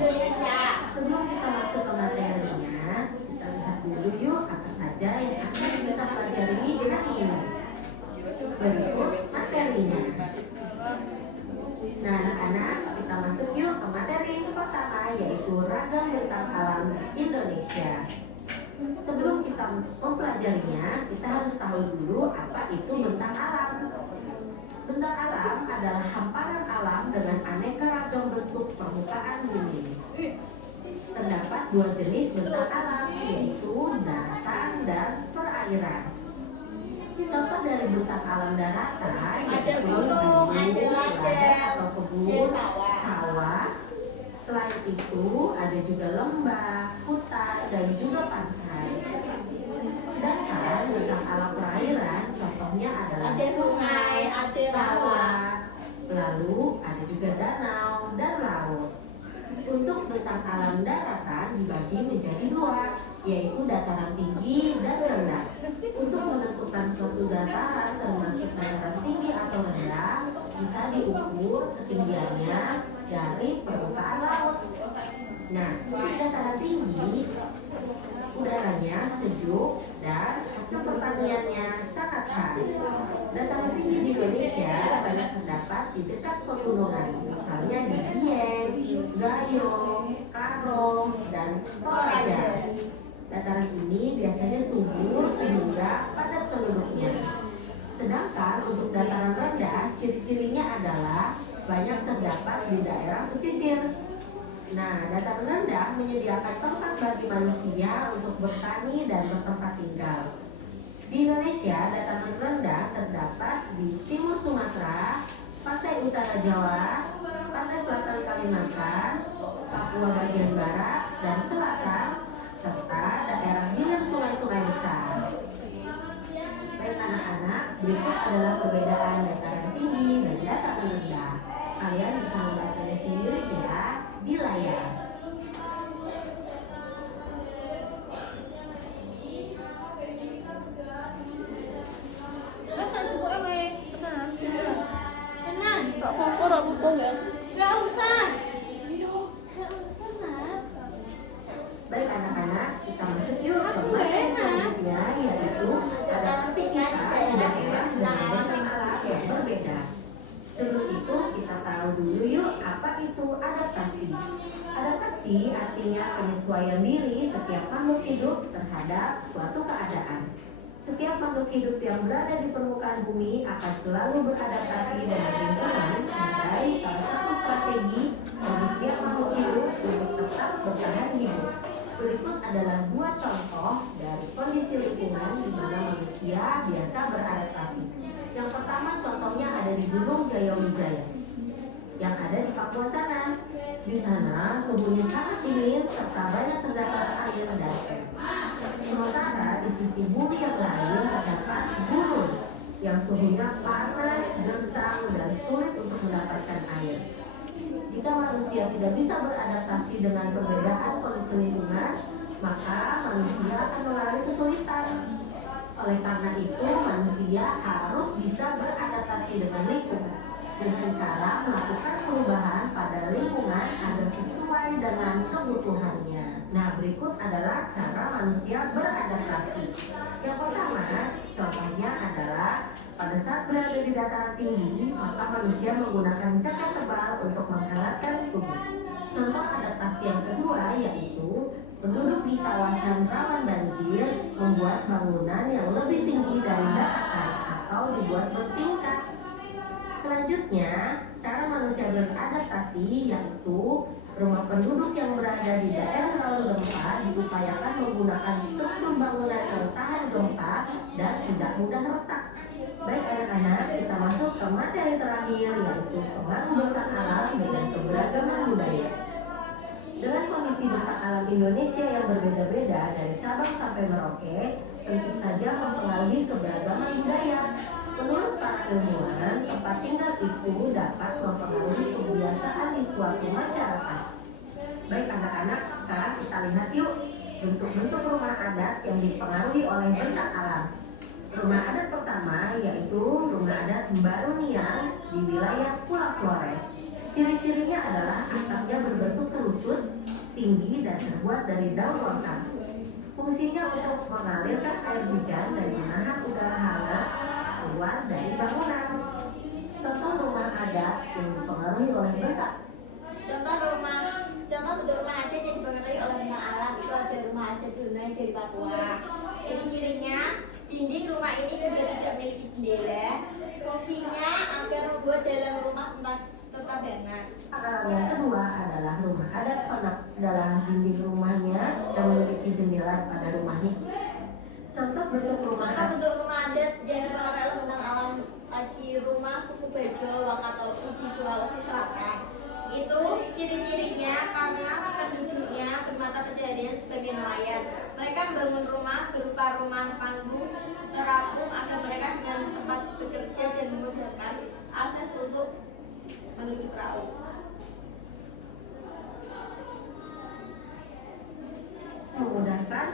Indonesia. Sebelum kita masuk ke materinya, kita lihat dulu yuk apa saja yang akan kita pelajari hari ini. Berikut materinya. Nah anak-anak, kita masuk yuk ke materi yang pertama, yaitu ragam bentang alam Indonesia. Sebelum kita mempelajarinya, kita harus tahu dulu apa itu bentang alam. Bentang alam adalah hamparan alam dengan aneka ragam bentuk permukaan bumi. Terdapat dua jenis bentang alam, yaitu daratan dan perairan. Contoh dari bentang alam daratan yaitu gunung, ladang atau kebun, sawah. Selain itu ada juga lembah, hutan, dan juga pantai. Sedangkan bentang alam perairan contohnya adalah sungai, rawa, lalu ada juga danau dan laut. Untuk bentang alam daratan dibagi menjadi dua, yaitu dataran tinggi dan rendah. Untuk menentukan suatu dataran termasuk dataran tinggi atau rendah bisa diukur ketinggiannya dari permukaan laut. Nah, untuk dataran tinggi udaranya sejuk dan hasil pertaniannya sangat khas. Dataran tinggi di Indonesia banyak terdapat di dekat pegunungan, misalnya di Dieng, Gayo, Karo, dan Toraja. Dataran ini biasanya subur sehingga padat penduduknya. Sedangkan untuk dataran rendah, ciri-cirinya adalah banyak terdapat di daerah pesisir. Nah, dataran rendah menyediakan tempat bagi manusia untuk bertani dan bertempat tinggal. Di Indonesia, dataran rendah terdapat di timur Sumatera, pantai utara Jawa, pantai selatan Kalimantan, Papua bagian barat dan selatan, serta daerah hilir sungai-sungai besar. Baik anak-anak, berikut adalah perbedaan dataran tinggi dan dataran rendah. Kalian bisa membacanya sendiri ya di layar. Kak Koko rambutku nggak usah. Baik anak-anak, kita masuk yuk ke materi selanjutnya, yaitu adaptasi kita di daerah dengan bentang alam yang berbeda. Sebelum itu kita tahu dulu yuk apa itu adaptasi. Adaptasi artinya penyesuaian diri setiap makhluk hidup terhadap suatu keadaan. Setiap makhluk hidup yang berada di permukaan bumi akan selalu beradaptasi dengan lingkungan sebagai salah satu strategi bagi setiap makhluk hidup untuk tetap bertahan hidup. Berikut adalah dua contoh dari kondisi lingkungan di mana manusia biasa beradaptasi. Yang pertama contohnya ada di Gunung Jayawijaya yang ada di Papua sana. Di sana suhunya sangat dingin serta banyak terdapat air dan es. Sementara di sisi bumi yang lain terdapat gurun yang suhunya panas, gersang, dan sulit untuk mendapatkan air. Jika manusia tidak bisa beradaptasi dengan perbedaan kondisi lingkungan, maka manusia akan mengalami kesulitan. Oleh karena itu, manusia harus bisa beradaptasi dengan lingkungan dengan cara melakukan perubahan pada lingkungan agar sesuai dengan kebutuhannya. Nah, berikut adalah cara manusia beradaptasi. Yang pertama, contohnya adalah pada saat berada di dataran tinggi, maka manusia menggunakan jaket tebal untuk menghangatkan tubuh. Contoh adaptasi yang kedua yaitu penduduk di kawasan rawan banjir membuat bangunan yang lebih tinggi dari daratan atau dibuat bertingkat. Selanjutnya, cara manusia beradaptasi yaitu rumah penduduk yang berada di daerah rawan gempa diupayakan menggunakan struktur bangunan yang tahan gempa dan tidak mudah retak. Baik anak-anak, kita masuk ke materi terakhir yaitu pengaruh bentang alam dengan keberagaman budaya. Dengan kondisi bentang alam Indonesia yang berbeda-beda dari Sabang sampai Merauke, tentu saja mempengaruhi keberagaman budaya. Menurut para ilmuwan, tempat tinggal itu dapat mempengaruhi kebiasaan di suatu masyarakat. Baik anak-anak, sekarang kita lihat yuk bentuk-bentuk rumah adat yang dipengaruhi oleh bentang alam. Rumah adat pertama yaitu rumah adat Baruniang di wilayah Pulau Flores. Ciri-cirinya adalah atapnya berbentuk kerucut, tinggi dan terbuat dari daun lontar. Fungsinya untuk mengalirkan air hujan dan menahan udara hangat keluar dari bangunan. Contoh rumah adat yang dipengaruhi oleh bentak. Contoh bentuk rumah adat yang dipengaruhi oleh bentang alam itu ada rumah adat Brunei dari Papua. Ciri-cirinya, dinding rumah ini juga tidak memiliki jendela. Fungsinya agar membuat dalam rumah tetap hangat. Yang kedua adalah rumah adat Konak. Dalam dinding rumahnya dan memiliki jendela pada rumahnya. Contoh bentuk rumah adat yang dipengaruhi oleh bentang alam di rumah suku Bejo Wakatobi di Sulawesi Selatan. Itu ciri-cirinya karena penduduknya bermata pencaharian sebagai nelayan. Mereka membangun rumah berupa rumah panggung terapung agar mereka dengan tempat bekerja dan memudahkan akses untuk menuju perahu. Memudahkan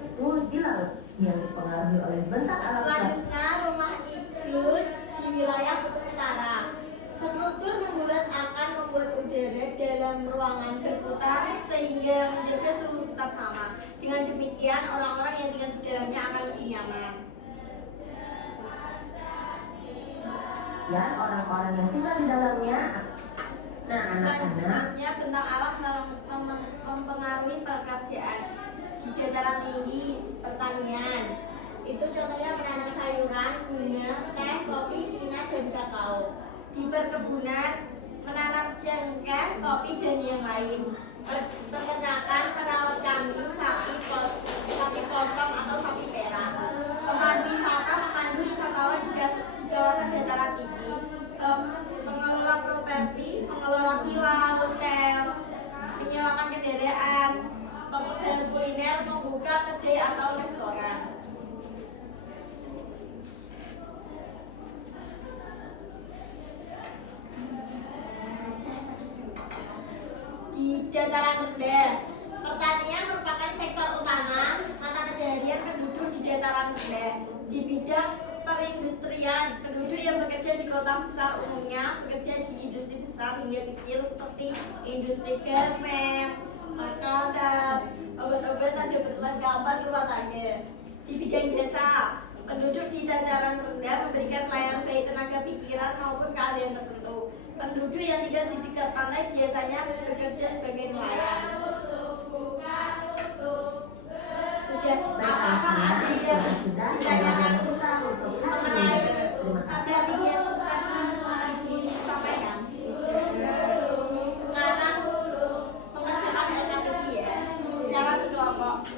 itu di laut yang dipengaruhi oleh bentak alam. Selanjutnya rumah igloo di wilayah kutub utara. Struktur membulat akan membuat udara dalam ruangan berputar sehingga menjaga suhu tetap sama. Dengan demikian orang-orang yang tinggal di dalamnya akan lebih nyaman. Dan orang-orang yang tinggal di dalamnya. Nah, anak-anak, selanjutnya bentang alam mempengaruhi pekerjaan di dataran tinggi pertanian. Itu contohnya menanam sayuran, bunga, teh, kopi, cina, dan kakao. Di perkebunan menanam cengkeh, kopi, dan yang lain. Peternakan merawat kambing, sapi potong atau sapi perah. Pemandu wisata memandu wisatawan di kawasan dataran tinggi. Mengelola properti, mengelola villa, hotel, menyewakan kendaraan, pengusaha kuliner membuka kedai atau restoran. Di dataran rendah, pertanian merupakan sektor utama mata pencaharian penduduk di dataran rendah. Di bidang perindustrian, penduduk yang bekerja di kota besar umumnya bekerja di industri besar hingga kecil seperti industri garmen, makanan, obat-obatan, dan perlengkapan rumah tangga. Di bidang jasa, penduduk di dataran rendah memberikan pelayanan baik tenaga pikiran maupun keahlian tertentu. Penduduk yang tinggal di dekat pantai biasanya bekerja sebagai nelayan. Sudah, apakah ada yang ditanyakan mengenai materi yang tadi disampaikan? Sekarang mengerjakan LKPI ya, secara berkelompok.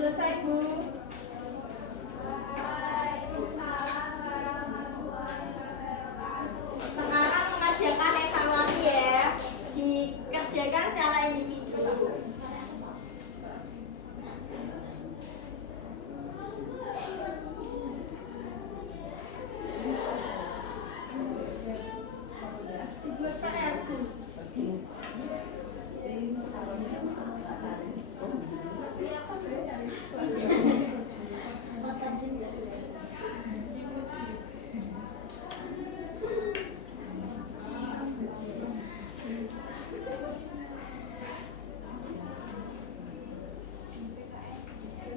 Selesai, Bu. Sekarang mengerjakan evaluasi ya. Dikerjakan secara individu. Dibuatkan RQ.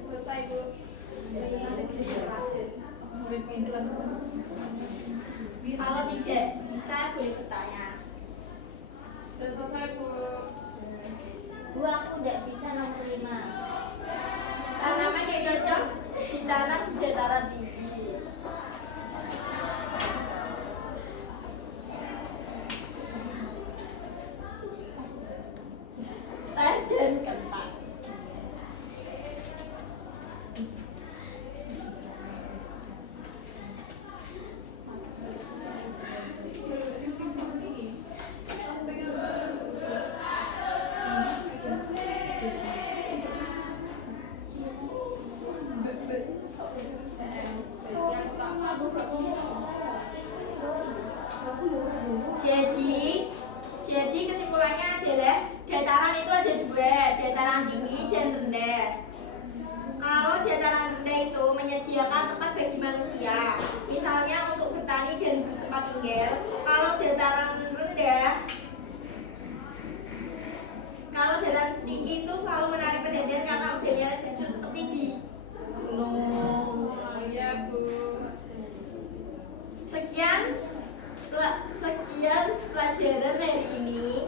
Selesai, Bu. Kalau tidak bisa boleh bertanya. Sudah selesai, Bu. Bu, aku tidak bisa nomor 5. Tanaman bencana di dataran tinggi. Teh dan kentang. Jadi kesimpulannya adalah dataran itu ada dua, dataran tinggi dan rendah. Kalau dataran rendah itu menyediakan tempat bagi manusia, misalnya untuk bertani dan tempat tinggal. Kalau dataran tinggi itu selalu menarik perhatian karena udaranya sejuk seperti di gunung. Ya, Bu. Sekian pelajaran hari ini.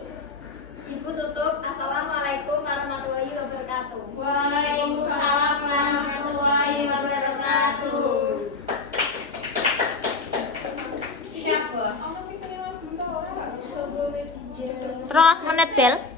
Ibu tutup. Assalamualaikum warahmatullahi wabarakatuh. Waalaikumsalam warahmatullahi wabarakatuh. Siap, Bu. 3 menit bel.